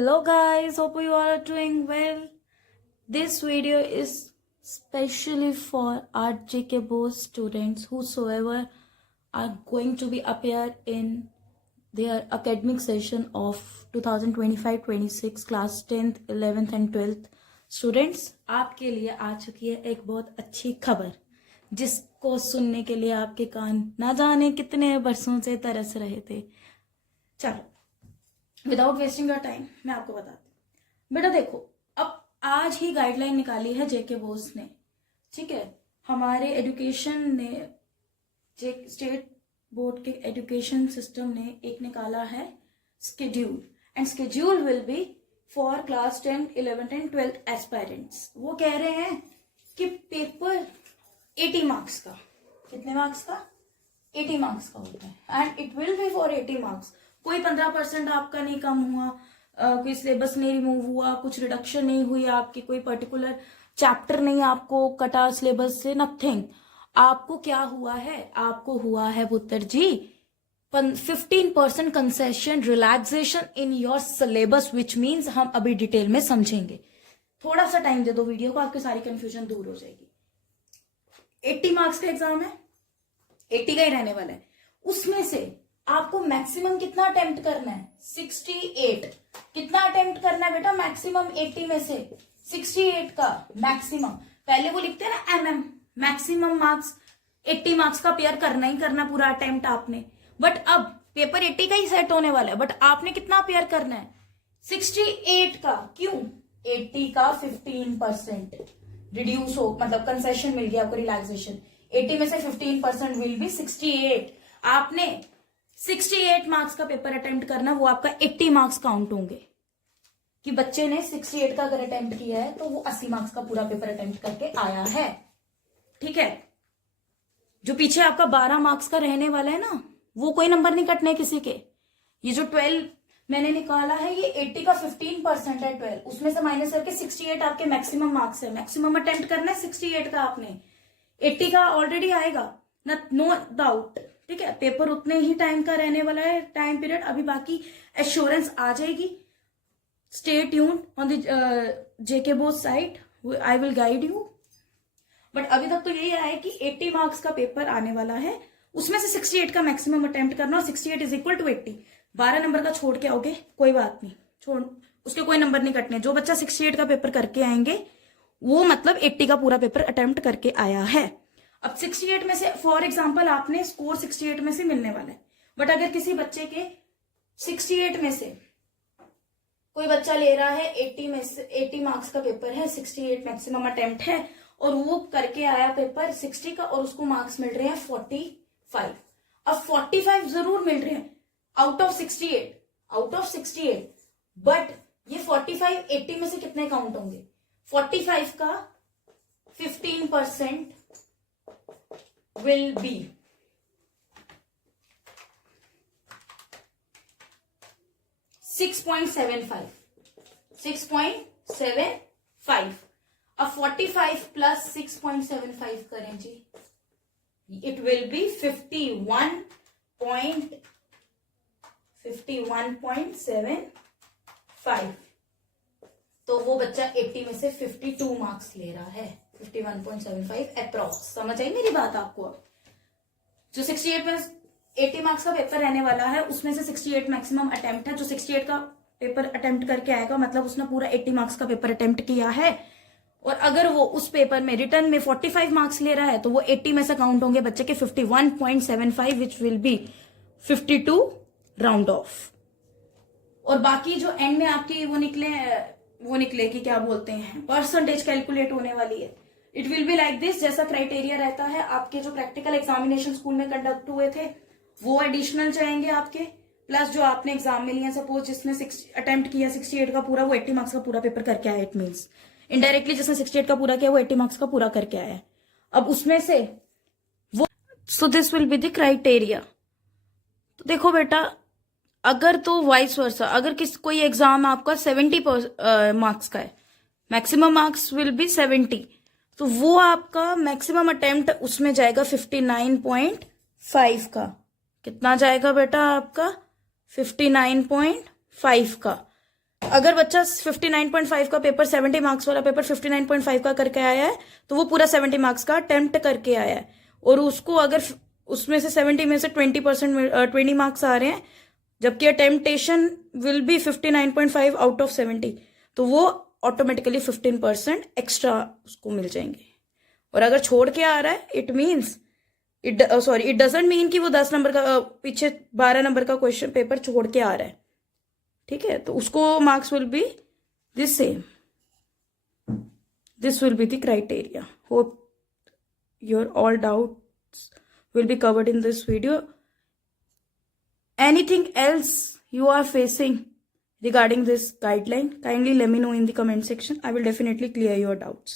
Hello guys, hope you all are doing well. This video is specially for our JK Bose students whosoever are going to be appear in their academic session of 2025-26 class 10th, 11th and 12th. Students, आपके लिए आ चुकी है एक बहुत अच्छी खबर जिसको सुनने के लिए आपके कान ना जाने कितने बरसों से तरस रहे थे। चलो विदाउट वेस्टिंग योर टाइम मैं आपको बताती हूँ। बेटा देखो, अब आज ही गाइडलाइन निकाली है जेके बोस ने, ठीक है। हमारे एजुकेशन ने स्टेट बोर्ड के एजुकेशन सिस्टम ने एक निकाला है schedule, and schedule will be for class 10, 11 and 12 aspirants. वो कह रहे हैं कि पेपर 80 मार्क्स का, कितने मार्क्स का? 80 मार्क्स का होता है, and it will be for 80 marks. कोई 15% आपका नहीं कम हुआ, कोई सिलेबस नहीं रिमूव हुआ, कुछ रिडक्शन नहीं हुई आपकी, कोई पर्टिकुलर चैप्टर नहीं आपको कटा सिलेबस से, नथिंग। आपको क्या हुआ है? आपको हुआ है पुत्र जी 15% concession relaxation in your syllabus, which means हम अभी डिटेल में समझेंगे। थोड़ा सा टाइम दे दो वीडियो को, आपकी सारी कंफ्यूजन दूर हो जाएगी। 80 मार्क्स का एग्जाम है, 80 का ही रहने वाला है। उसमें से आपको मैक्सिमम कितना अटेम्प्ट करना है? 68। कितना अटेम्प्ट करना है बेटा मैक्सिमम? 80 में से 68 का मैक्सिमम। पहले वो लिखते हैं ना एमएम, मैक्सिमम मार्क्स 80 मार्क्स का पेयर करना ही करना पूरा अटेम्प्ट आपने। बट अब पेपर 80 का ही सेट होने वाला है, बट आपने कितना पेयर करना है? 68 का। क्यों? 80 का 15% रिड्यूस हो, मतलब कंसेशन मिल गया आपको, रिलैक्सेशन। 80 में से 15% विल बी 68। आपने 68 मार्क्स का पेपर अटेम्प्ट करना, वो आपका 80 मार्क्स काउंट होंगे। कि बच्चे ने 68 का अगर अटेम्प्ट किया है तो वो 80 मार्क्स का पूरा पेपर अटेम्प्ट करके आया है, ठीक है। जो पीछे आपका 12 मार्क्स का रहने वाला है ना, वो कोई नंबर नहीं कटने किसी के। ये जो 12 मैंने निकाला है, ये 80 का 15% है 12, उसमें से माइनस करके 68 आपके मैक्सिमम मार्क्स है। मैक्सिमम अटेम्प्ट करना है 68 का आपने, 80 का ऑलरेडी आएगा ना, नो डाउट, ठीक है। पेपर उतने ही टाइम का रहने वाला है, टाइम पीरियड। अभी बाकी एश्योरेंस आ जाएगी। Stay tuned on the JK Bose site, I will guide you. But अभी तक तो यही आया है कि 80 मार्क्स का पेपर आने वाला है, उसमें से 68 का मैक्सिमम अटेम्प्ट करना, और 68 इज इक्वल टू 80। 12 नंबर का छोड़ के आओगे कोई बात नहीं, छोड़, उसके कोई नंबर नहीं कटने। जो बच्चा 68 का पेपर करके आएंगे वो मतलब 80 का पूरा पेपर अटेम्प्ट करके आया है। अब 68 में से फॉर एग्जांपल आपने स्कोर 68 में से मिलने वाला है, बट अगर किसी बच्चे के 68 में से कोई बच्चा ले रहा है 80 में से, 80 मार्क्स का पेपर है, 68 मैक्सिमम अटेम्प्ट है, और वो करके आया पेपर 60 का, और उसको मार्क्स मिल रहे हैं 45। अब 45 जरूर मिल रहे हैं आउट ऑफ 68, बट ये 45 80 में से कितने काउंट होंगे? 45 का 15% will be 6.75. 6.75। अब 45 प्लस 6.75 करें जी, इट विल बी 51.75। तो वो बच्चा 80 में से 52 मार्क्स ले रहा है, 51.75 अप्रॉक्स। समझ आई मेरी बात आपको? जो 68 में 80 मार्क्स का पेपर रहने वाला है, उसमें से 68 मैक्सिमम अटेम्प्ट है। जो 68 का पेपर अटेम्प्ट करके आएगा मतलब उसने पूरा 80 मार्क्स का पेपर अटेम्प्ट किया है। और अगर वो उस पेपर में रिटर्न में 45 मार्क्स ले रहा है तो वो 80 में से काउंट होंगे बच्चे के 51.75, which will be 52 round of. और बाकी जो एंड में आपकी वो निकले कि क्या बोलते हैं, परसेंटेज कैलकुलेट होने वाली है। It will be like this, जैसा क्राइटेरिया रहता है आपके जो प्रैक्टिकल एग्जामिनेशन स्कूल में कंडक्ट हुए थे वो एडिशनल जाएंगे आपके, प्लस जो आपने एग्जाम में लिया, सपोज जिसने अटेम्प्ट किया 68 का पूरा, वो 80 मार्क्स का पूरा पेपर करके आया। इट मीन्स इनडायरेक्टली जिसने 68 का पूरा किया वो 80 मार्क्स का पूरा करके आया। अब उसमें से वो, so this will be the criteria. तो देखो बेटा, अगर तो वाइस वर्सा, अगर कोई एग्जाम आपका 70 मार्क्स का है, मैक्सिमम मार्क्स विल बी 70, तो वो आपका मैक्सिमम अटेम्प्ट उसमें जाएगा 59.5 का। कितना जाएगा बेटा आपका? 59.5 का। अगर बच्चा 59.5 का पेपर 70 मार्क्स वाला पेपर 59.5 का करके आया है तो वो पूरा 70 मार्क्स का अटेम्प्ट करके आया है, और उसको अगर उसमें से 70 में से 20 मार्क्स आ रहे हैं, जबकि अटेम्पटेशन विल बी 59.5 आउट ऑफ 70, तो वो ऑटोमेटिकली 15% एक्स्ट्रा उसको मिल जाएंगे। और अगर छोड़ के आ रहा है it means it doesn't mean कि वो 10 नंबर का पीछे 12 नंबर का क्वेश्चन पेपर छोड़ के आ रहा है, ठीक है, तो उसको marks will be this same. This will be the criteria. Hope your all doubts will be covered in this video. Anything else you are facing regarding this guideline, kindly let me know in the comment section. I will definitely clear your doubts.